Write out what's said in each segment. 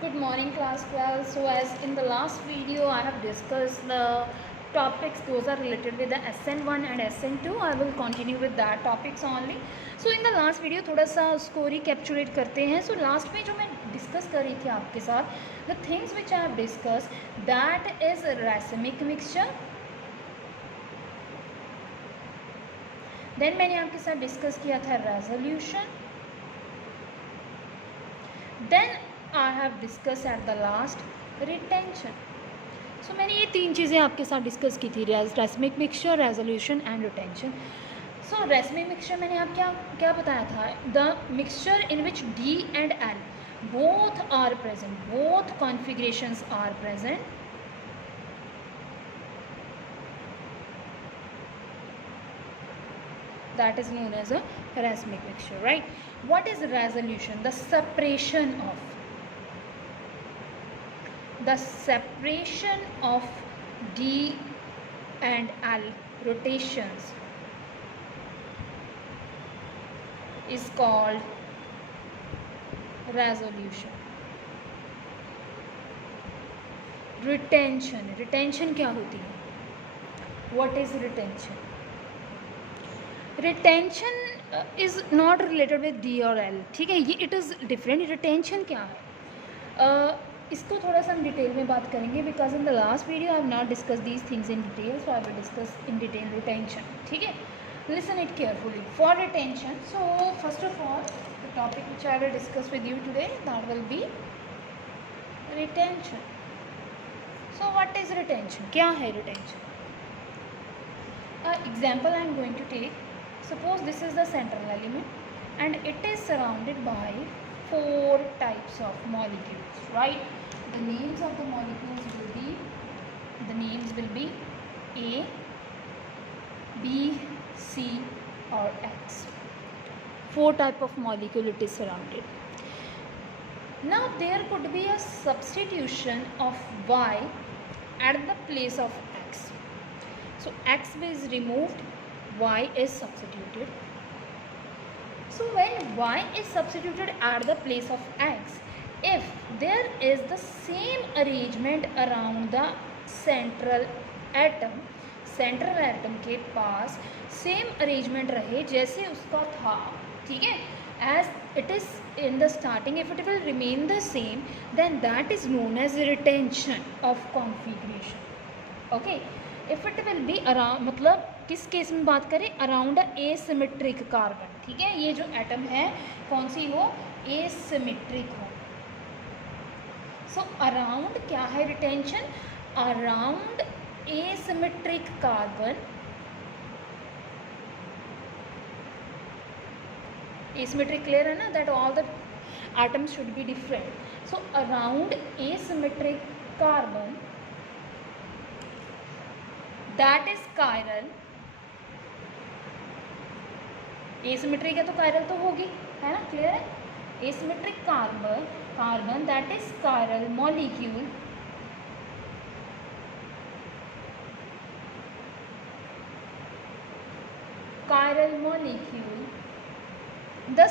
Good morning, class 12. So, as in the last video, I have discussed the topics, those are related with the SN1 and SN2. I will continue with that topics only. So, in the last video, थोड़ा सा उसको recapitulate करते हैं. So, last में जो मैं discuss कर रही थी आपके साथ, the things which I have discussed, that is racemic mixture. Then मैंने आपके साथ discuss किया था resolution. Then I have discussed at the last retention. So मैंने ये तीन चीज़ें आपके साथ डिस्कस की थी, racemic mixture, resolution and retention. So racemic mixture मैंने आप क्या बताया था, the mixture in which D and L both are present, both configurations are present. That is known as a racemic mixture, right? What is resolution? The separation of D and L rotations is called resolution. Retention क्या होती है? What is retention? Retention is not related with D और L, ठीक है, ये it is different. Retention क्या है? इसको थोड़ा सा हम डिटेल में बात करेंगे, because in the last video I have not discuss these things in detail, so I will discuss in detail retention. ठीक है, listen it carefully. For retention, so first of all the topic which I will discuss with you today, that will be retention. So what is retention? क्या है retention? Example I am going to take. Suppose this is the central element and it is surrounded by 4 types of molecules, right? The names of the molecules will be A, B, C or X. 4 type of molecule it is surrounded. Now there could be a substitution of Y at the place of X. So X is removed, Y is substituted. So when Y is substituted at the place of X, if there is the same arrangement around the central atom के पास same arrangement रहे जैसे उसका था, ठीक है, as it is in the starting, if it will remain the same, then that is known as retention of configuration. Okay, if it will be around, मतलब किस केस में बात करें, अराउंड एसिमेट्रिक कार्बन, ठीक है, ये जो एटम है कौन सी हो, एसिमेट्रिक हो. सो अराउंड क्या है retention? Around asymmetric carbon, asymmetric clear है ना, that all the atoms should be different. So around asymmetric carbon that is chiral. Asymmetric है तो कायरल तो होगी, है ना, क्लियर है. Asymmetric carbon that is chiral molecule the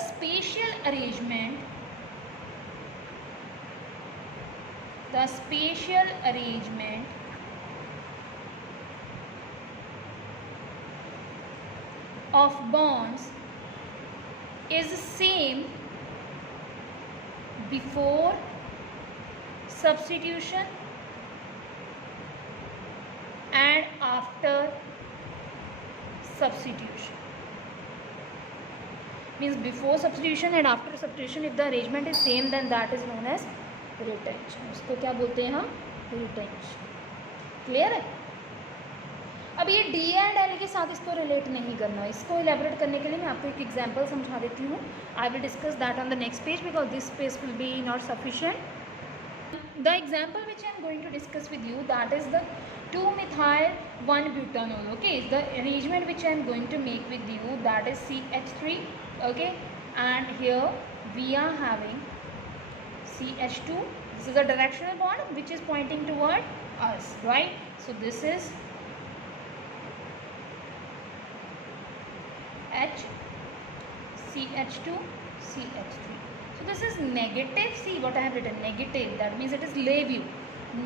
spatial arrangement of bonds is same before substitution and after substitution. Means before substitution and after substitution, if the arrangement is same, then that is known as retention. उसको क्या बोलते हैं हम? Retention. Clear है? अब ये D and L के साथ इसको रिलेट नहीं करना, इसको इलेबोरेट करने के लिए मैं आपको एक एग्जांपल समझा देती हूँ. I will discuss that on the next page because this page will be not sufficient. The example which I am going to discuss with you, that is the 2-methyl 1-butanol. Okay, the arrangement which I am going to make with you, that is CH3. Okay, and here we are having CH2. This is a directional bond which is pointing toward us, right? So this is H, CH2, CH3. So this is negative, see what I have written, negative, that means it is Levue,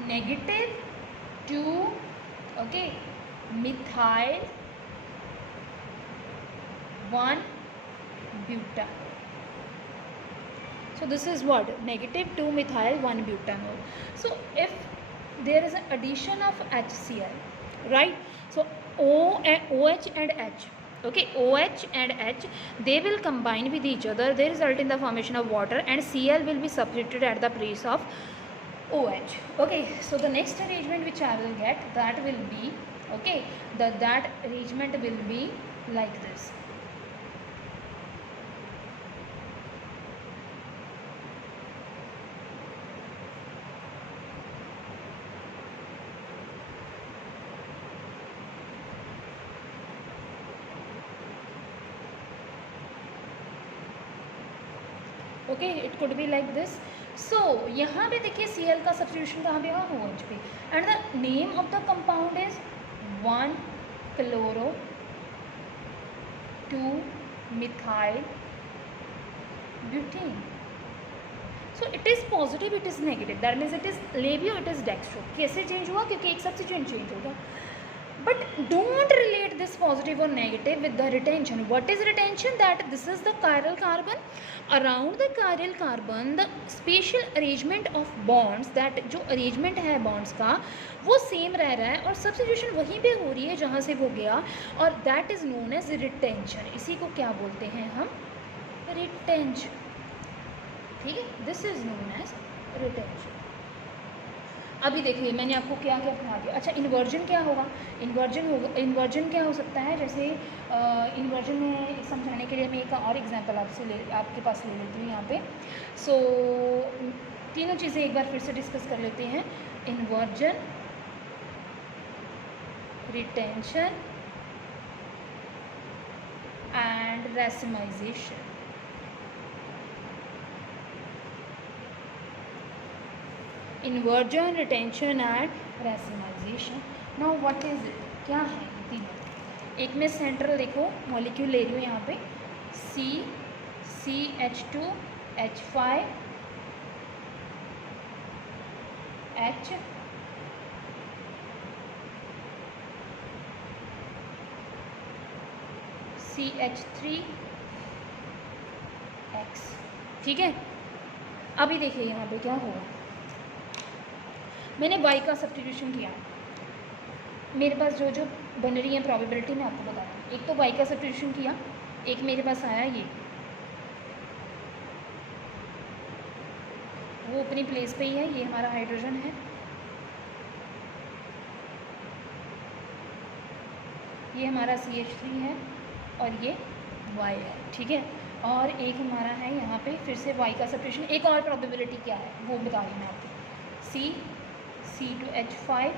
negative 2, okay, methyl 1 butanol. So this is what, negative 2 methyl 1 butanol. So if there is an addition of HCl, right, so OH and H, okay, OH and H, they will combine with each other, they result in the formation of water, and Cl will be substituted at the place of OH. Okay, so the next arrangement which I will get, that will be, okay, that arrangement will be like this. Okay, it could be like this. So यहाँ पे देखिए Cl का सब्स्टिट्यूशन कहाँ पे होगा, OH पे, and the name of the compound is 1 chloro 2 methyl butane. So it is positive, it is negative, that means it is Levue, it is dextro. कैसे चेंज हुआ, क्योंकि एक सब्स्टिट्यूएंट चेंज होगा. But don't relate this positive or negative with the retention. What is retention? That this is the chiral carbon. Around the chiral carbon, the spatial arrangement of bonds, that जो arrangement है bonds का, वो same रह रहा है और substitution वहीं पे हो रही है जहाँ से वो गया, और that is known as retention. इसी को क्या बोलते हैं हम, retention. ठीक है, this is known as retention. अभी देखिए मैंने आपको क्या क्या पढ़ा दिया. अच्छा, इन्वर्जन क्या होगा, इन्वर्जन क्या हो सकता है, जैसे इन्वर्जन में समझाने के लिए मैं एक और एग्जांपल आपके पास ले लेती हूँ यहाँ पे. सो तीनों चीज़ें एक बार फिर से डिस्कस कर लेते हैं. Inversion, retention and racemization. Inversion, retention and racemization. Now what is it, क्या है ये तीनों. एक में सेंट्रल देखो मॉलिक्यूल ले रही हूँ यहाँ पे, CH2H5 H CH3X. ठीक है, अभी देखिए यहाँ पे क्या होगा. मैंने y का सब्स्टिट्यूशन किया, मेरे पास जो जो बन रही है प्रोबेबिलिटी मैं आपको बताती हूँ. एक तो y का सब्स्टिट्यूशन किया, एक मेरे पास आया ये, वो अपनी प्लेस पे ही है, ये हमारा हाइड्रोजन है, ये हमारा CH3 है और ये y है. ठीक है, और एक हमारा है यहाँ पे फिर से y का सब्स्टिट्यूशन. एक और प्रोबेबिलिटी क्या है वो बता रही मैं आपको. C2H5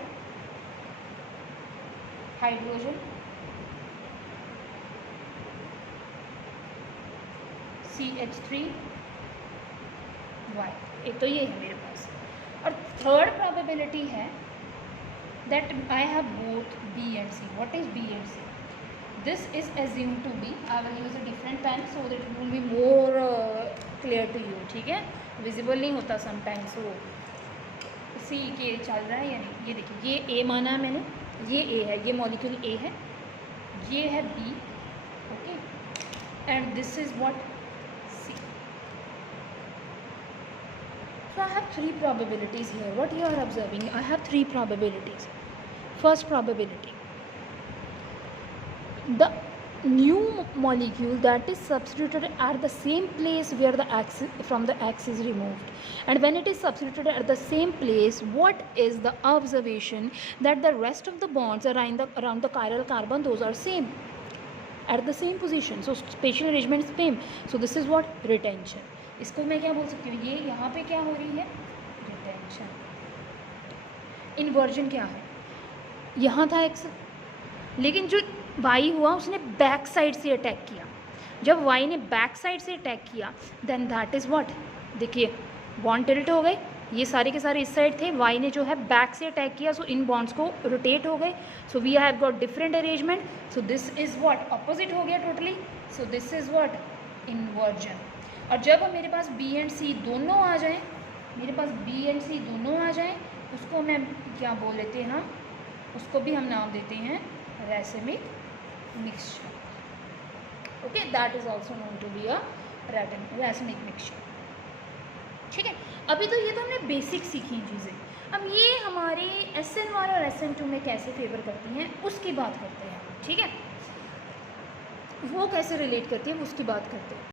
hydrogen, CH3 Y. एक तो ये है मेरे पास. और थर्ड प्रोबेबिलिटी है that I have both B and C. What is B and C? This is assumed to be, I will use a different pen so that it will be more clear to you. ठीक है, विजिबल नहीं होता समटाइम्स वो. सी के चल रहा है या नहीं, ये देखिए, ये A माना है मैंने, ये A है, ये मॉलिक्यूल A है, ये है B, okay, and this is what, C. So I have three probabilities here. What you are observing, I have three probabilities. First probability, the new molecule that is substituted at the same place where the X is removed, and when it is substituted at the same place, what is the observation? That the rest of the bonds around the chiral carbon, those are same at the same position, so spatial arrangement is same. So this is what, retention. इसको मैं क्या बोल सकती हूँ, ये यहाँ पे क्या हो रही है, रिटेंशन. इन्वर्जन क्या है, यहाँ था X, लेकिन जो Y हुआ उसने बैक साइड से अटैक किया. जब Y ने बैक साइड से अटैक किया, देन दैट इज़ व्हाट, देखिए बॉन्ड टिल्ट हो गए, ये सारे के सारे इस साइड थे, Y ने जो है बैक से अटैक किया, सो इन बॉन्ड्स को रोटेट हो गए, so we have got different arrangement. So this is what, opposite हो गया totally. So this is what, inversion. और जब मेरे पास बी एंड सी दोनों आ जाएं, मेरे पास बी एंड सी दोनों आ जाएं, उसको मैं क्या बोल लेते हैं, उसको भी हम नाम देते हैं racemic mixture. Okay, that is also known to be a racemic mixture. ठीक है, अभी तो ये तो हमने बेसिक सीखी चीज़ें. अब ये हमारे SN1 और SN2 में कैसे फेवर करती हैं उसकी बात करते हैं. ठीक है, वो कैसे रिलेट करती है उसकी बात करते हैं.